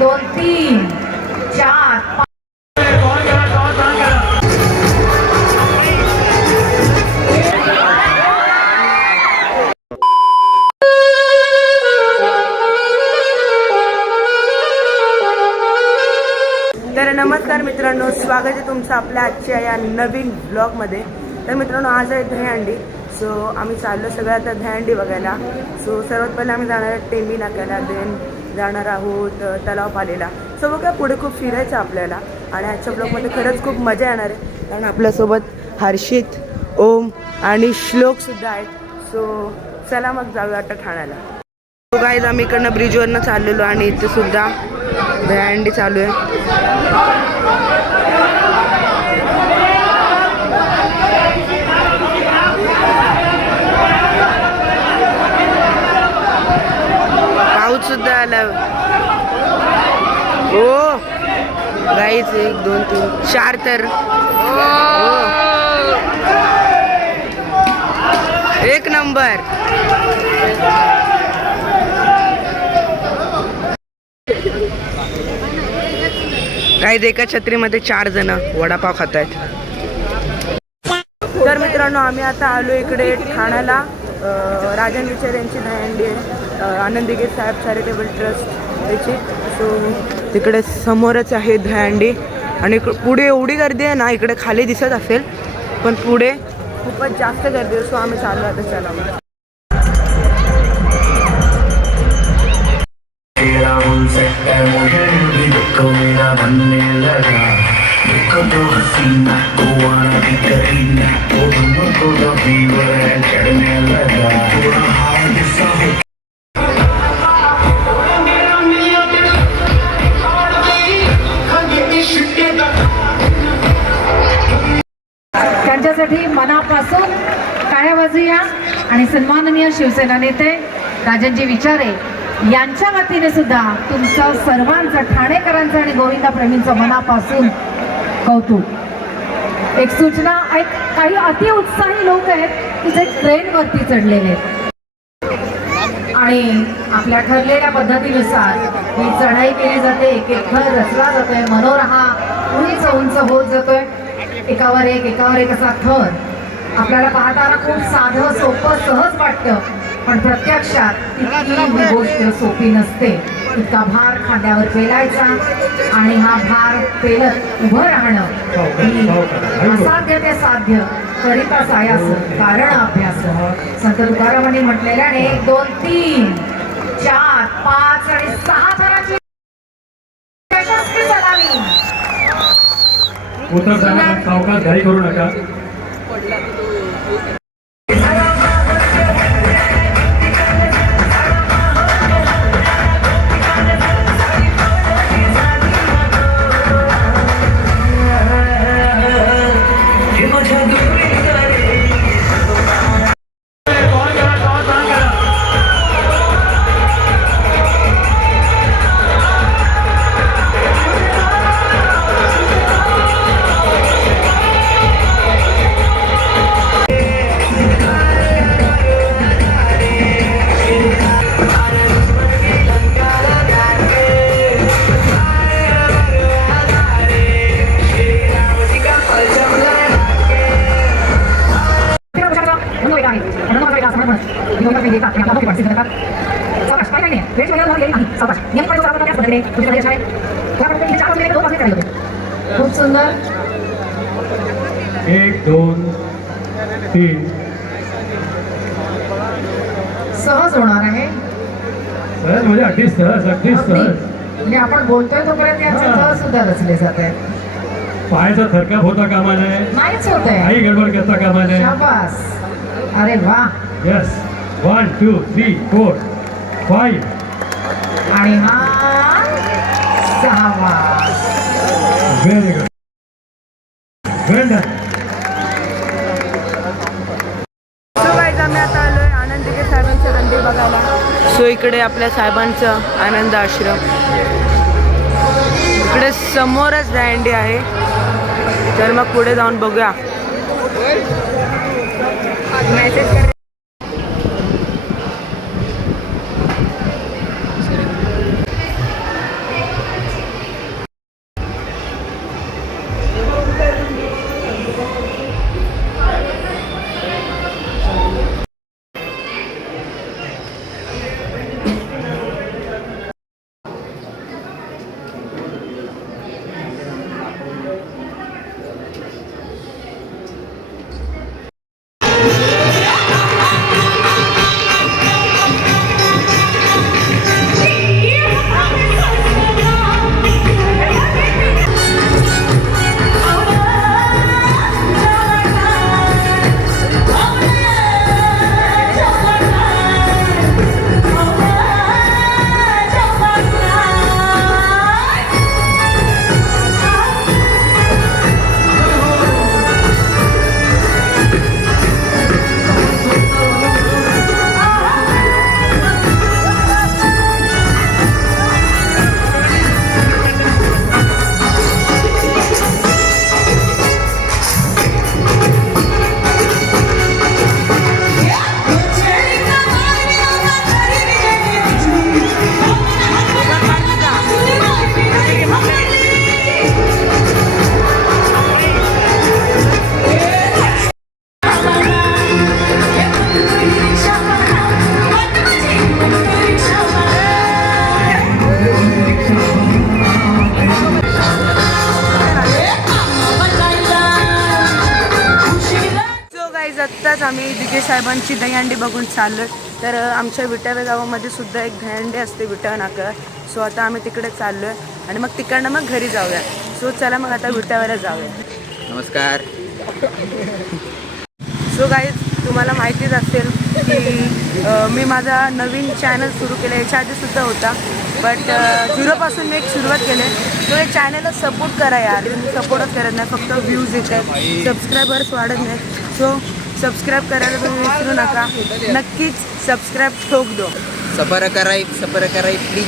दोन तीन चार तर नमस्कार मित्रांनो स्वागत आहे तुमचं आपल्या आजच्या या नवीन ब्लॉगमध्ये तर मित्रांनो आज आहे दहीहंडी. सो आम्ही चाललो सगळं आता दहीहंडी बघायला. सो सर्वात पहिले आम्ही जाणार आहे टेंबी नाक्याला देन जाणार आहोत तलाव पालेला सर्व काय पुढे खूप फिरायचं आपल्याला. आणि आजच्या ब्लॉगमध्ये खरंच खूप मजा येणार आहे. कारण आपल्यासोबत हर्षित ओम आणि श्लोकसुद्धा आहेत. सो चला मग जाऊया आता ठाण्याला. सो गाईज आम्ही इकडनं ब्रिजवरनं चाललेलो आणि इथे सुद्धा चालू आहे. सुद्धा आला. ओ गाईच एक दोन तीन. चार तर. एक नंबर. काही एका छत्रीमध्ये चार जण वडापाव खात आहेत तर मित्रांनो आम्ही आता आलो इकडे ठाण्याला. राजन विचार यांची दहीहंडी आहे. अ, आनंदी गेट साहेब चॅरिटेबल ट्रस्ट याची. सो तिकडे समोरच आहे दहीहंडी आणि पुढे एवढी गर्दी आहे ना इकडे खाली दिसत असेल पण पुढे खूपच जास्त गर्दी आहे. सो आम्ही चालू आता चला तेरा बोल सकता है मुझे भी देखो मेरा बनने लगा. देखो तो हसीना भी करीना. वो दोनों को तो फीवर है चढ़ने लगा. थोड़ा हार्ड सा हो करण्यासाठी मनापासून टाळ्या वाजूया. आणि सन्माननीय शिवसेना नेते राजनजी विचारे यांच्या वतीने सुद्धा तुमचं सर्वांचं ठाणेकरांचं आणि गोविंदा प्रेमींचं मनापासून कौतुक. एक सूचना एक काही अतिउत्साही लोक आहेत की जे ट्रेनवरती चढलेले आहेत. आणि आपल्या ठरलेल्या पद्धतीनुसार ही चढाई केली जाते. एक एक घर रचला जातोय. मनोरहा उंच उंच होत जातोय. एकावर एक एकावर एक असा थर. आपल्याला पाहताना खूप साधं सोपं सहज वाटतं. पण प्रत्यक्षात इतकी ही गोष्ट सोपी नसते. इतका भार खांद्यावर पेलायचा आणि हा भार पेलत उभं राहणं ही असाध्य ते साध्य. करिता सायास कारण अभ्यास. संत तुकारामांनी म्हटलेल्याने एक दोन तीन चार पाच आणि सहा थराची उतरताना सावकाश घाई करू नका. खूप सुंदर. एक दोन तीन. सहज होणार आहे. सहज म्हणजे अगदी सहज अगदी. सहज. म्हणजे आपण बोलतोय तोपर्यंत यांचे. तह सुद्धा रचले जात. आहे पायाचा थरकाप होता कामा नये नाहीच होत आहे काही गडबड करता कामा नये शाबास. अरे वा. Yes one two three four five आणि हा. सहावा very good well done so इकडे आपल्या साहेबांचं आनंद आश्रम. इकडे समोरच दंडी आहे. तर मग पुढे जाऊन बघूया. आम्ही दिगे साहेबांची दहीहंडी बघून चाललो तर आमच्या विटाव्या गावामध्ये सुद्धा एक दहीहंडी असते विटा नाका सो आता आम्ही तिकडे चाललो आहे आणि मग तिकडनं मग घरी जाऊया. सो चला मग आता विटाव्याला जाऊया. नमस्कार. सो गाईज तुम्हाला माहितीच असेल की मी माझा नवीन चॅनल सुरू केला. याच्या आधीसुद्धा होता. बट झिरोपासून मी एक सुरुवात केली. सो या चॅनलला सपोर्ट करा यार. सपोर्टच करत नाही. फक्त व्ह्यूज येत आहेत. सबस्क्रायबर्स वाढत नाहीत. सो सबस्क्राईब करायला तुम्ही विसरू नका. नक्कीच सबस्क्राईब ठोक दो. सफर कराय सफर कराय प्लीज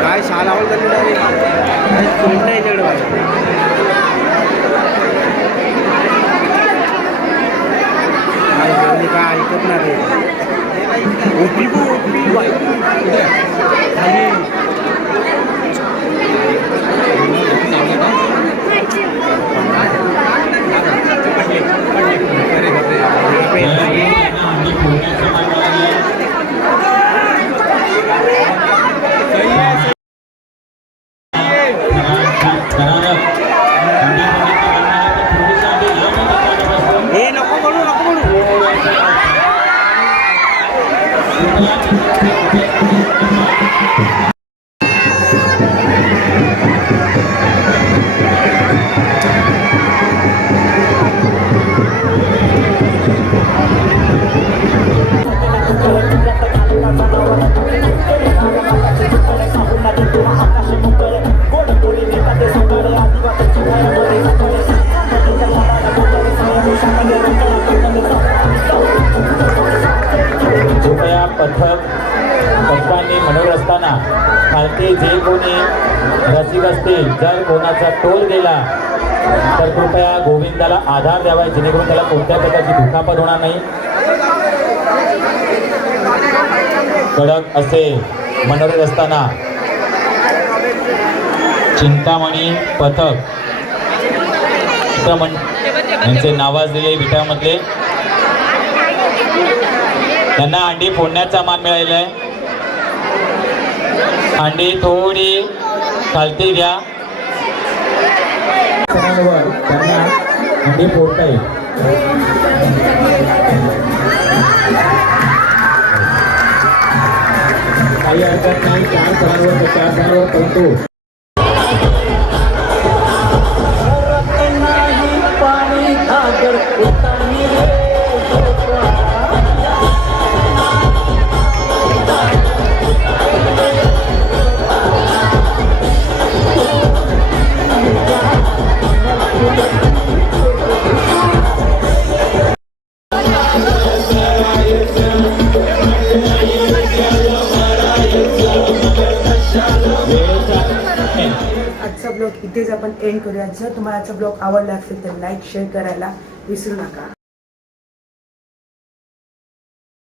काय शाल आवड झाली. डायरेक्ट कोण नाही याच्याकडे बाहेर काय जेवली काय ऐकत नाही ओपी ओपी बाई पथकांनी म्हणत असताना खालती जे कोणी रसिक असतील जर कोणाचा टोल गेला तर कृपया गोविंदाला आधार द्यावा जेणेकरून त्याला कोणत्या प्रकारची दुखापत होणार नाही. कडक असे मनोरत असताना चिंतामणी पथक यांचे नावाजलेले विटामधले. त्यांना अंडी फोडण्याचा मान मिळालेला आहे. अंडी थोडी खालती घ्या. त्यांना अंडी फोडता येईल. काही अर्थात नाही. चार सणांवर चार सणांवर परंतु जर तुम्हाला आजचा ब्लॉग आवडला असेल तर लाईक शेअर करायला विसरू नका.